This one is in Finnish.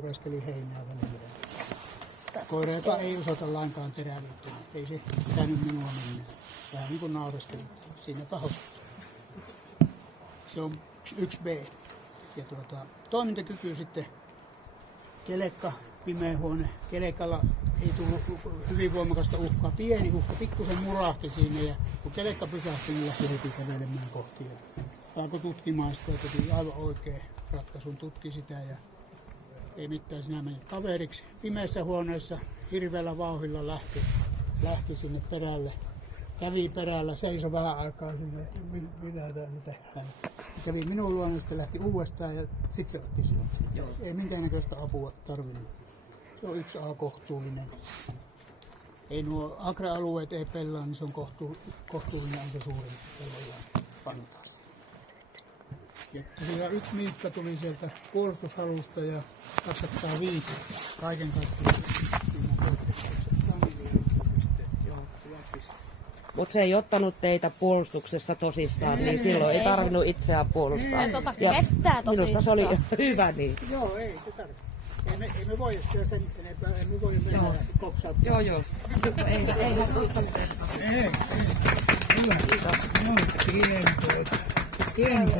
pureskeli heinää välillä. Koira, joka ei osoita lainkaan terävyyttä, ei se pitänyt minua mennä. Vähän niin kuin naureskeli. Siinäpä hommassa. Se on 1B. Ja toimintakyky sitten kelekka, pimeä huone. Kelekalla ei tullut hyvin voimakasta uhkaa. Pieni uhka, pikkusen murahti siinä ja kun kelekka pysähtyi, niin lähti heti kävelemään kohti. Ja alkoi tutkimaan sitä, teki aivan oikein ratkaisun, tutki sitä ja ei mitään, sinä meni kaveriksi. Pimeässä huoneessa hirveällä vauhdilla lähti sinne perälle. Kävi perällä, seisoi vähän aikaa sinne, mitä täällä tehdään. Kävi minun luona, sitten lähti uudestaan ja sitten se otti sieltä. Ei minkäännäköistä apua tarvinnut. Se on 1A kohtuullinen. Ei nuo agra-alueet ei pelaa, niin se on kohtuullinen, on se suurin pelloillaan pantaasi. Ja tosiaan 1 Miikka tuli sieltä puolustushalusta ja 205 kaiken kaikkiaan. Mutta se ei ottanut teitä puolustuksessa tosissaan, niin silloin ei tarvinnut itseään puolustaa. Et ota ketään tosissaan. Minusta se oli hyvä niin. Joo, ei se tarvitse. Ei me voi sen enempää, ei me voi mennä kopsauttaa. Joo. Ei ottanut. Ei. Hyvä. Joo, pieni.